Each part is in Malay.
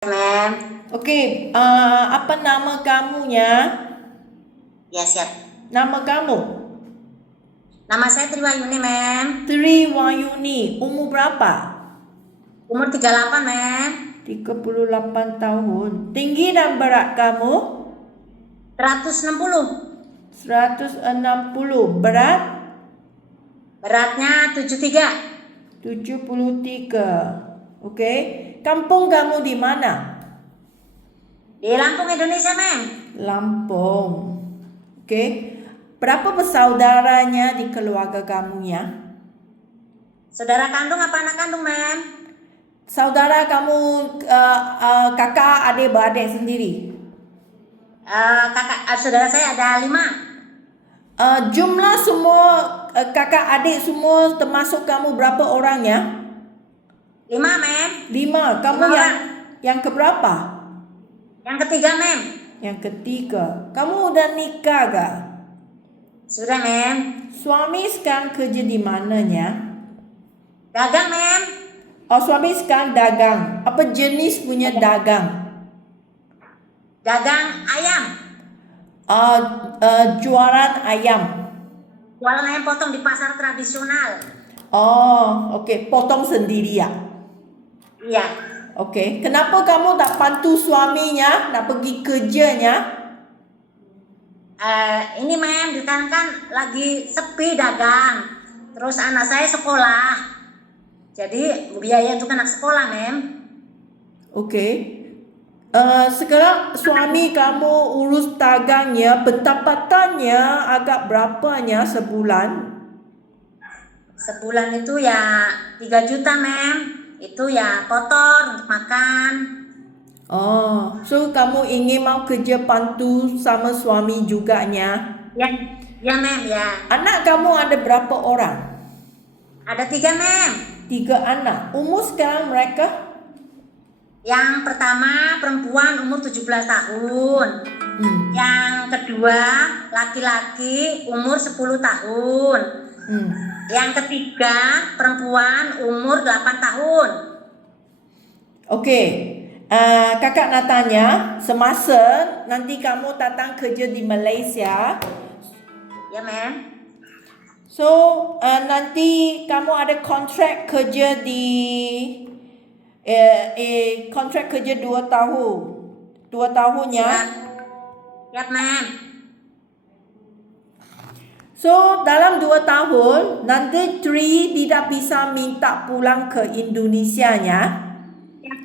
Ma'am. Okey, apa nama kamunya? Ya, siap. Nama kamu? Nama saya Triwayuni, Ma'am. Triwayuni. Umur berapa? Umur 38, Ma'am. 38 tahun. Tinggi dan berat kamu? 160. 160. Berat? Beratnya 73. 73. Okey. Kampung kamu di mana? Di Lampung, Indonesia, Ma'am. Lampung. Okey. Berapa bersaudaranya di keluarga kamu ya? Saudara kandung apa anak kandung, Ma'am? Saudara kamu kakak, adik, beradik sendiri? Saudara saya ada 5. Jumlah semua kakak adik semua termasuk kamu berapa orang ya? 5, Ma'am. 5. Kamu 5 orang. yang keberapa? Yang ketiga, Ma'am. Yang ketiga. Kamu udah nikah gak? Sudah, Ma'am. Suami sekarang kerja di mananya? Dagang, Ma'am. Oh, suami sekarang dagang. Apa jenis punya dagang? Dagang ayam. Jualan ayam. Jualan ayam potong di pasar tradisional. Oh, okey. Potong sendiri ya? Iya. Okey. Kenapa kamu tak bantu suaminya nak pergi kerjanya? Ini, Ma'am, dikarenakan lagi sepi dagang. Terus anak saya sekolah. Jadi biaya untuk anak sekolah, Ma'am. Okey. Sekarang suami kamu urus dagangnya, pendapatannya agak berapanya sebulan? Sebulan itu ya 3 juta, Ma'am. Itu ya kotor untuk makan. Oh, so kamu ingin mau kerja bantu sama suami juganya? Ya, ya, Ma'am, ya. Anak kamu ada berapa orang? Ada 3, Ma'am. 3 anak. Umur sekarang mereka? Yang pertama perempuan umur 17 tahun. Yang kedua laki-laki umur 10 tahun. Yang ketiga perempuan umur 8 tahun. Okey. Kakak nak tanya, semasa nanti kamu datang kerja di Malaysia, Ya, Ma'am. so nanti kamu ada kontrak kerja di kontrak kerja 2 tahun. 2 tahun ya. Ya, Ma'am. So dalam 2 tahun nanti Tri tidak bisa minta pulang ke Indonesia nya.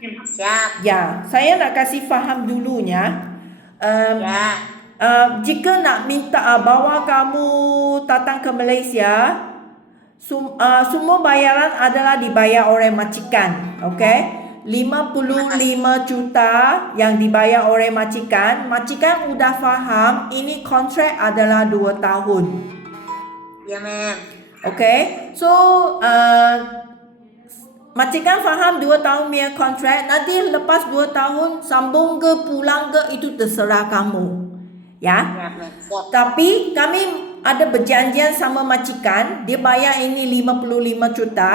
Siap. Ya, saya nak kasih faham dulunya. Ya. Jika nak minta bawa kamu datang ke Malaysia, semua bayaran adalah dibayar oleh majikan, okey? 55 juta yang dibayar oleh majikan. Majikan sudah faham ini kontrak adalah 2 tahun. Ya, Ma'am. Okay, so majikan faham 2 tahun punya kontrak. Nanti lepas 2 tahun sambung ke pulang ke itu terserah kamu. Ya. Tapi kami ada berjanjian sama majikan, dia bayar ini 55 juta.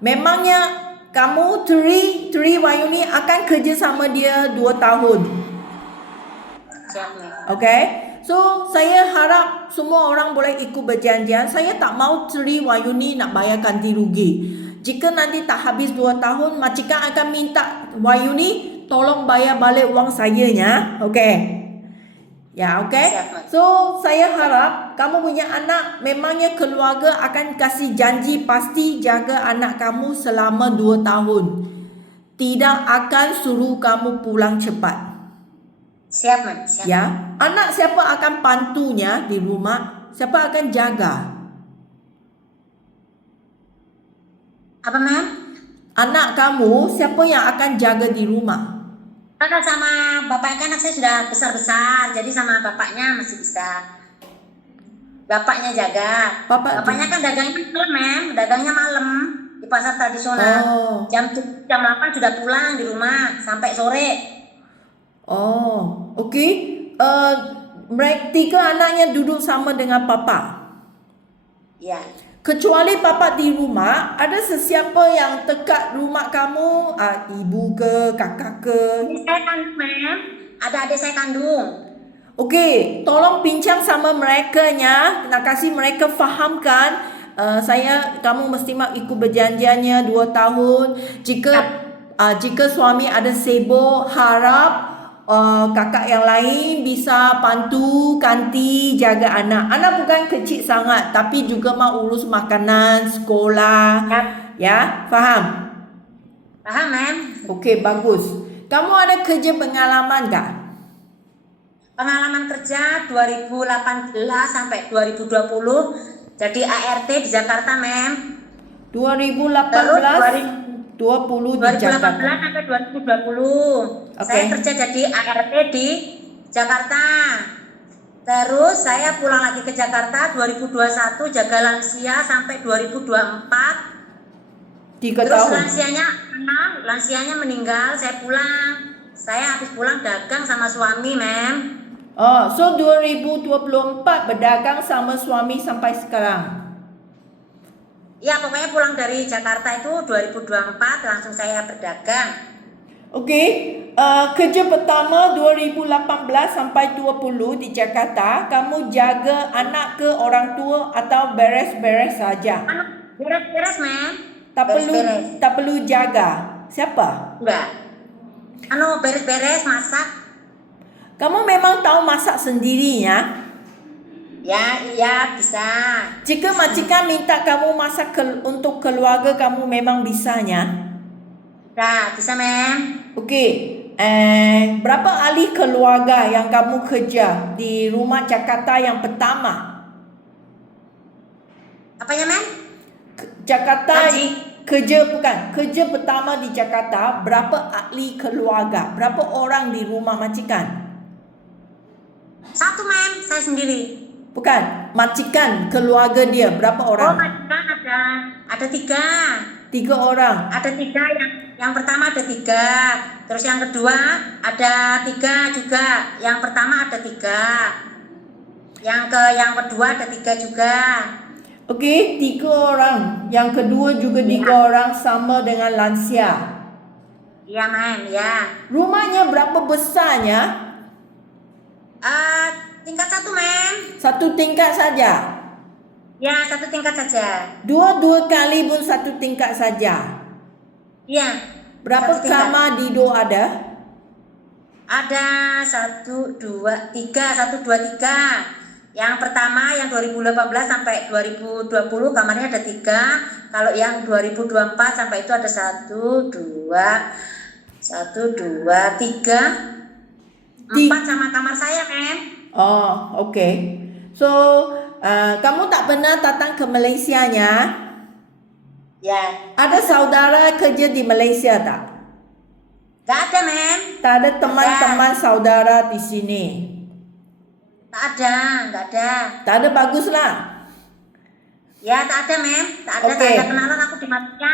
Memangnya kamu Triwayuni akan kerja sama dia 2 tahun. Siap, Ma'am. Okay. So saya harap semua orang boleh ikut berjanjian. Saya tak mau Triwayuni nak bayar ganti rugi. Jika nanti tak habis 2 tahun, majikan akan minta Wayuni tolong bayar balik wang saya ya. Okay. Ya, okay. So saya harap kamu punya anak, memangnya keluarga akan kasih janji pasti jaga anak kamu selama 2 tahun. Tidak akan suruh kamu pulang cepat. Siap, Ma'am. Siap. Ya, anak siapa akan bantunya di rumah? Siapa akan jaga? Apa, Ma'am? Anak kamu siapa yang akan jaga di rumah? Karena sama bapaknya anak saya sudah besar-besar, jadi sama bapaknya masih bisa. Bapaknya jaga. Bapaknya kan dagangnya malam, Ma'am. Dagangnya malam di pasar tradisional. Jam 8 sudah pulang di rumah sampai sore. Oh, okey. Mereka 3 anaknya duduk sama dengan papa. Ya. Kecuali papa di rumah, ada sesiapa yang dekat rumah kamu, ibu ke, kakak ke? Adik saya kandung, mem. Ada adik saya kandung. Okey, tolong bincang sama mereka-nya, nak kasih mereka fahamkan, kamu mesti ikut berjanjiannya 2 tahun. Jika suami ada sibuk, harap kakak yang lain bisa bantu kanti jaga anak. Anak bukan kecil sangat, tapi juga mau urus makanan, sekolah. Ya, Ya, faham? paham, mem. Okey, bagus. Kamu ada kerja pengalaman tak? Pengalaman kerja 2018 sampai 2020 jadi ART di Jakarta, mem. 2018 20 di 2018 Jakarta. sampai 2020 saya Oke. kerja jadi ART di Jakarta. Terus saya pulang lagi ke Jakarta 2021 jaga lansia sampai 2024. 3 Terus tahun. lansianya meninggal, saya pulang. Saya habis pulang dagang sama suami, mem. Oh, so 2024 berdagang sama suami sampai sekarang. Ya, pokoknya pulang dari Jakarta itu 2024 langsung saya berdagang. Okey, kerja pertama 2018 sampai 20 di Jakarta, kamu jaga anak ke orang tua atau beres-beres saja? Beres-beres, mem. Tak perlu jaga. Siapa? Enggak. Beres-beres, masak. Kamu memang tahu masak sendirinya? Ya, iya bisa. Jika majikan minta kamu masak untuk keluarga kamu memang bisanya? Bisa, mem. Okey. Berapa ahli keluarga yang kamu kerja di rumah Jakarta yang pertama? Apanya, mem? Jakarta Gaji. kerja pertama di Jakarta, berapa ahli keluarga? Berapa orang di rumah majikan? 1, mem, saya sendiri. Bukan, majikan keluarga dia berapa orang? Majikan ada 3. 3 orang. Ada 3, yang pertama ada 3. Terus yang kedua ada 3 juga. Yang pertama ada 3. Yang kedua ada 3 juga. Okey, 3 orang. Yang kedua juga 3 orang sama dengan lansia. Iya, mem, ya. Rumahnya berapa besarnya? Tingkat 1, mem. 1 tingkat saja. Ya, 1 tingkat saja. Dua kali pun 1 tingkat saja. Iya. Berapa 1 tingkat. kamar tidur ada? Ada 1, 2, 3. 1, 2, 3. Yang pertama yang 2018 sampai 2020 kamarnya ada 3. Kalau yang 2024 sampai itu ada 1, 2, 3. 4 sama kamar saya, mem. Oh, okey. So, kamu tak pernah datang ke Malaysianya? Ya. Ada saudara kerja di Malaysia tak? Gak ada, mem. Tak ada teman-teman saudara di sini? Tak ada, gak ada. Tak ada, baguslah. Ya, tak ada, mem. Tak ada, Okey. tak ada kenalan aku di Malaysia.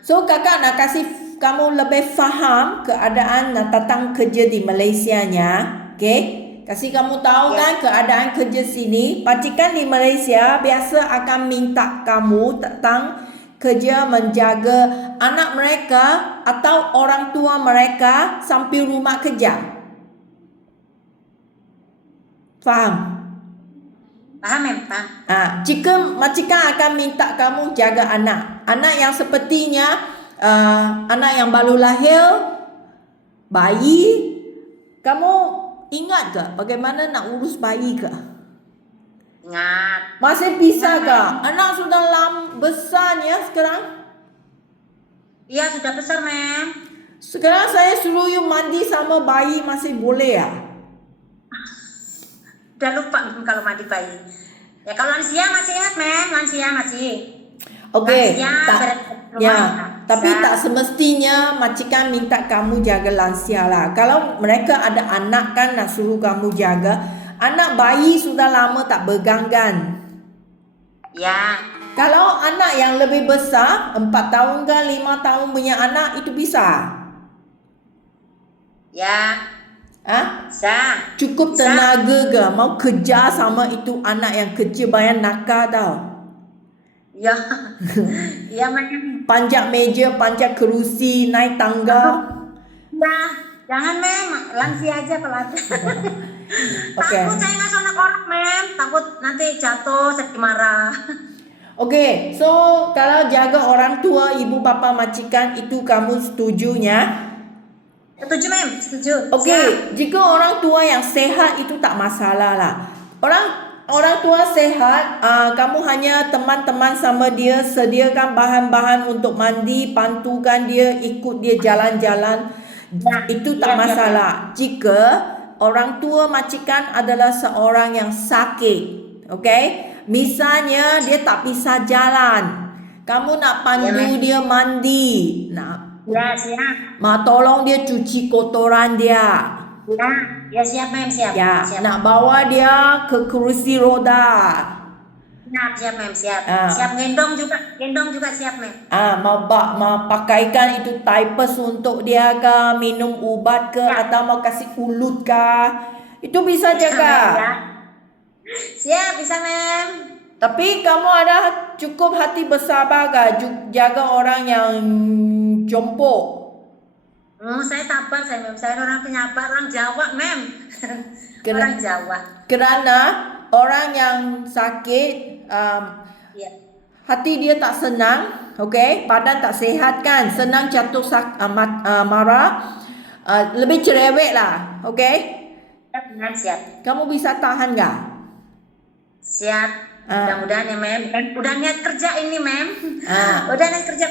So, kakak nak kasih kamu lebih faham keadaan nak datang kerja di Malaysianya. Okey? Kasih kamu tahu kan keadaan kerja sini. Majikan di Malaysia biasa akan minta kamu datang kerja menjaga anak mereka atau orang tua mereka sampai rumah kerja. Faham? Paham, mem, paham. Jika majikan akan minta kamu jaga anak. Anak yang sepertinya anak yang baru lahir, bayi. Kamu ingat ke bagaimana nak urus bayi ke? Ingat. Masih bisa ke? Anak sudah besarnya sekarang? Iya, sudah besar, mem. Sekarang saya suruh you mandi sama bayi masih boleh ya? Udah lupa kalau mandi bayi. Ya, kalau lansia masih ingat, mem. Lansia masih. Okey. Tapi Bisa. tak semestinya majikan minta kamu jaga lansia lah. Kalau mereka ada anak kan nak suruh kamu jaga. Anak bayi sudah lama tak berganggan. Ya. Kalau anak yang lebih besar, 4 tahun ke 5 tahun punya anak, itu bisa. Ya. Bisa. Cukup Bisa. tenaga ke mau kerja sama itu anak yang kecil bayar nakal tau. Iya. Iya, mem. Panjat meja, panjat kerusi, naik tangga. Ya, jangan mem, lansia aja pelan. Oke. Takut saya nggak sonak orang mem, takut nanti jatuh, saya marah. Oke, so kalau jaga orang tua, ibu bapa majikan itu kamu setujunya? Setuju mem, setuju. Oke, jika orang tua yang sehat itu tak masalah lah. Orang tua sehat, kamu hanya teman-teman sama dia, sediakan bahan-bahan untuk mandi, bantukan dia, ikut dia jalan-jalan, itu tak masalah. Jika orang tua majikan adalah seorang yang sakit, okay? Misalnya dia tak bisa jalan, kamu nak pandu dia mandi, Ya, siap. tolong dia cuci kotoran dia. Ya siap mem, siap. Ya, siap. nak bawa dia ke kursi roda. Siap mem, siap. Siap gendong juga siap mem. Mau pakaikan itu diapers untuk dia ke, minum ubat ke, atau mau kasih ulut ke, itu bisa jaga. Ya. Siap, bisa mem. Tapi kamu ada cukup hati bersabar ke jaga orang yang jompo? Saya tabah saya mem. Saya orang penyabar, orang Jawa mem. Orang Jawa. Kerana orang yang sakit, hati dia tak senang, okay? Badan tak sehat kan, senang jatuh marah, lebih cerewet lah, okay? Siap. Kamu bisa tahan gak? Siap. Mudah-mudahan ya mem. Udah niat kerja ini mem. Udah niat kerja.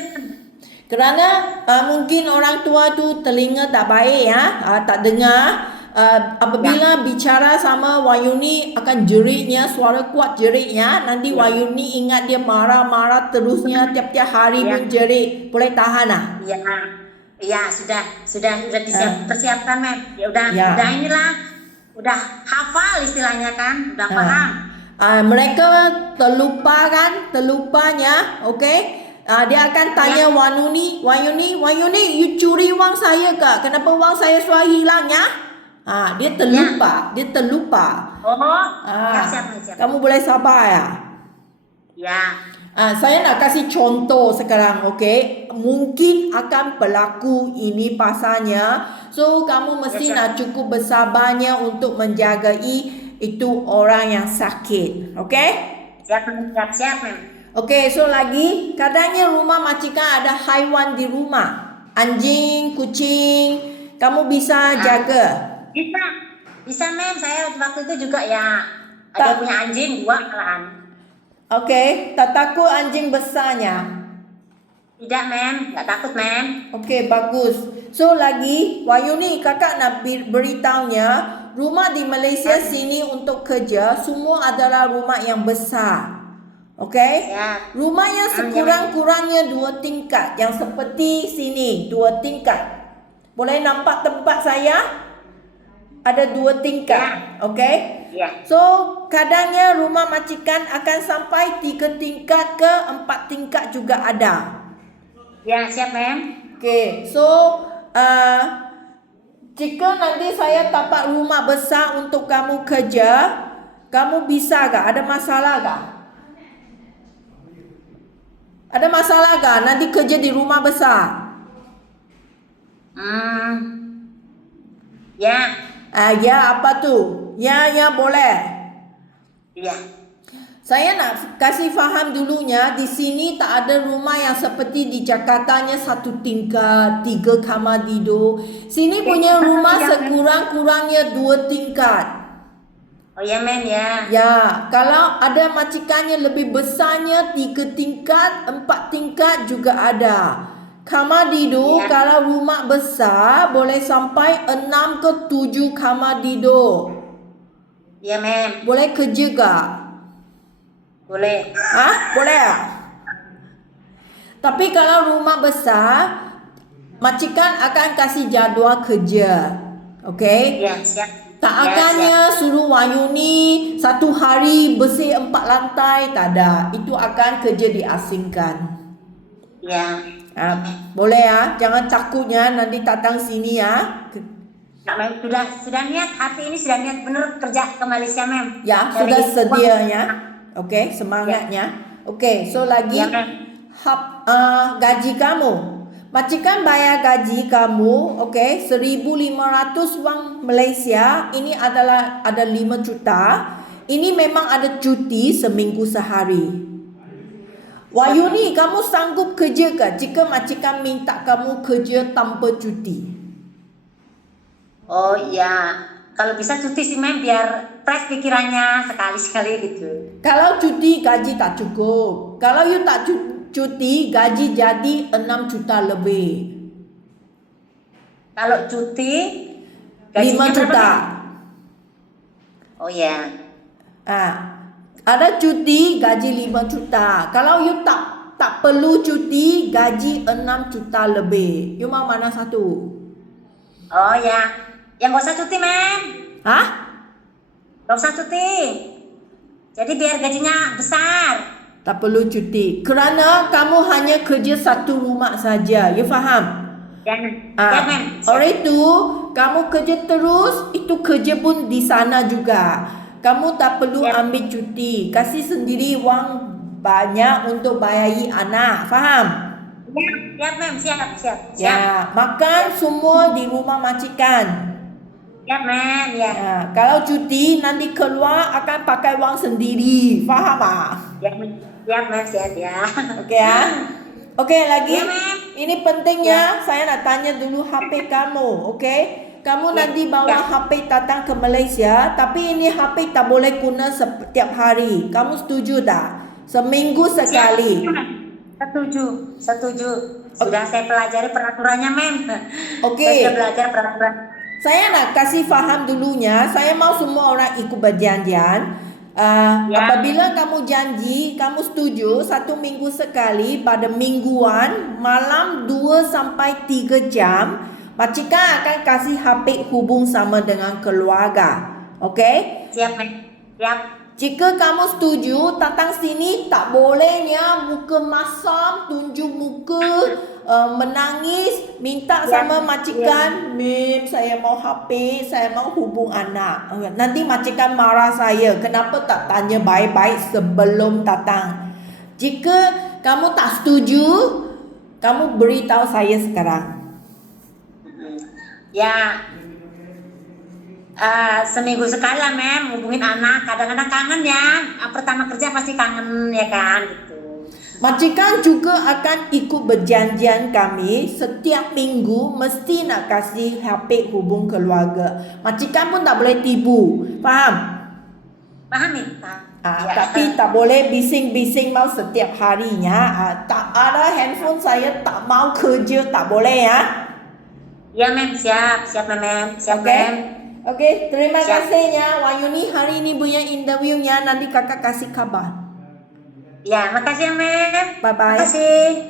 Kerana mungkin orang tua tu telinga tak baik ya, tak dengar. Apabila bicara sama Wayuni akan jeritnya, suara kuat jeritnya, nanti Wayuni ingat dia marah-marah terusnya tiap-tiap hari menjerit. Boleh tahan lah? Iya, sudah persiapkan mem. Udah inilah, udah hafal istilahnya kan, udah paham. Mereka terlupanya, okay? Dia akan tanya Wayuni, you curi wang saya ke? Kenapa wang saya selalu hilang ya? Dia terlupa. Siap. Kamu boleh sabar ya? Ya. Saya nak kasih contoh sekarang, okay? Mungkin akan berlaku ini pasalnya. So, kamu mesti nak cukup bersabarnya untuk menjagai itu orang yang sakit, okay? Siap mem. Okay, so lagi, kadangnya rumah majikan ada haiwan di rumah. Anjing, kucing, kamu bisa jaga? Bisa mem, saya waktu itu juga ya ada punya anjing 2 malahan. Okay, tak takut anjing besarnya? Tidak mem, tak takut mem. Okay, bagus. So lagi, Wayuni kakak nak beritahunya, rumah di Malaysia sini untuk kerja semua adalah rumah yang besar. Okay? Rumah yang sekurang-kurangnya 2 tingkat. Yang seperti sini, 2 tingkat. Boleh nampak tempat saya? Ada 2 tingkat. Okay? So, kadangnya rumah majikan akan sampai 3 tingkat ke 4 tingkat juga ada. Ya, siap mem. Okay, so jika nanti saya dapat rumah besar untuk kamu kerja, kamu bisa ke? Ada masalah ke? Ada masalah ke nanti kerja di rumah besar? Ya. Ya, apa tu? Ya, boleh. Ya. Saya nak kasih faham dulunya, di sini tak ada rumah yang seperti di Jakartanya 1 tingkat, 3 kamar tidur. Sini punya rumah sekurang-kurangnya 2 tingkat. Oh ya mem ya. Ya, kalau ada majikannya lebih besarnya 3 tingkat, 4 tingkat juga ada. Kamar tidur kalau rumah besar boleh sampai 6 ke 7 kamar tidur. Ya mem. Boleh kerja tak? Boleh. Boleh tak? Tapi kalau rumah besar, majikan akan kasih jadual kerja. Okay? Ya, siap. Tak akannya suruh Wayuni 1 hari bersih 4 lantai, tak ada. Itu akan kerja diasingkan. Ya. Boleh ya, jangan takutnya nanti datang sini ya. Sudah niat, hati ini sudah niat benar kerja ke Malaysia mem. Ya, sudah sedianya. Okay, semangatnya. Okey, so lagi Ya, mem. gaji kamu. Majikan bayar gaji kamu, okey, 1,500 wang Malaysia. Ini adalah ada 5 juta. Ini memang ada cuti seminggu sehari. Wahyuni, kamu sanggup kerja ke jika majikan minta kamu kerja tanpa cuti? Oh iya, kalau bisa cuti sih mem biar fresh pikirannya sekali-sekali gitu. Kalau cuti gaji tak cukup. Kalau you tak cuti gaji jadi 6 juta lebih. Kalau cuti 5 gajinya berapa, juta. Mem? Oh ya, Ada cuti gaji 5 juta. Kalau you tak perlu cuti gaji 6 juta lebih. You mau mana satu? oh ya, yang gak usah cuti mem, Hah? gak usah cuti. Jadi biar gajinya besar. Tak perlu cuti. Kerana kamu hanya kerja satu rumah saja. You faham? Ya, ya mem. Oleh itu, kamu kerja terus, itu kerja pun di sana juga. Kamu tak perlu Ya. ambil cuti. Kasih sendiri wang banyak untuk bayari anak. Faham? Ya, siap mem, siap. Ya, makan semua di rumah majikan. Siap mem, ya. Ya, kalau cuti nanti keluar akan pakai wang sendiri. Faham tak? Siap mem, siap ya. Okey ya. Okey lagi. Ya, Mem. Ini pentingnya saya nak tanya dulu HP kamu, okey? Kamu nanti bawa HP datang ke Malaysia, tapi ini HP tak boleh guna setiap hari. Kamu setuju tak? Seminggu sekali. Setuju. Sudah saya pelajari peraturannya mem. Okey. Saya sudah belajar peraturan. Saya nak kasih faham dulunya. Saya mau semua orang ikut berjanjian. Apabila kamu janji, kamu setuju 1 minggu sekali pada mingguan malam 2 sampai 3 jam, majikan akan kasih HP hubung sama dengan keluarga. Okey? Siap mem. Siap. Jika kamu setuju, datang sini tak bolehnya muka masam, tunjuk muka, menangis, minta sama majikan, Mem, saya mau HP, saya mau hubung anak. Nanti majikan marah saya, kenapa tak tanya baik-baik sebelum datang. Jika kamu tak setuju, kamu beritahu saya sekarang. Ya. Seminggu sekali lah mem, hubungin anak. Kadang-kadang kangen ya. Pertama kerja pasti kangen ya kan gitu. Majikan juga akan ikut berjanjian kami setiap minggu mesti nak kasih HP hubung keluarga. Majikan pun tak boleh tipu. Faham? Paham ya? Ya. Tapi tak boleh bising-bising mau setiap harinya. Tak ada handphone saya tak mau kerja tak boleh ya. Ya mem, siap mem. Siap Okey. mem. Okey, terima Siap. kasihnya Wahyuni hari ini punya interviewnya, nanti kakak kasih kabar. Ya, makasih ya mem. Bye-bye. Makasih.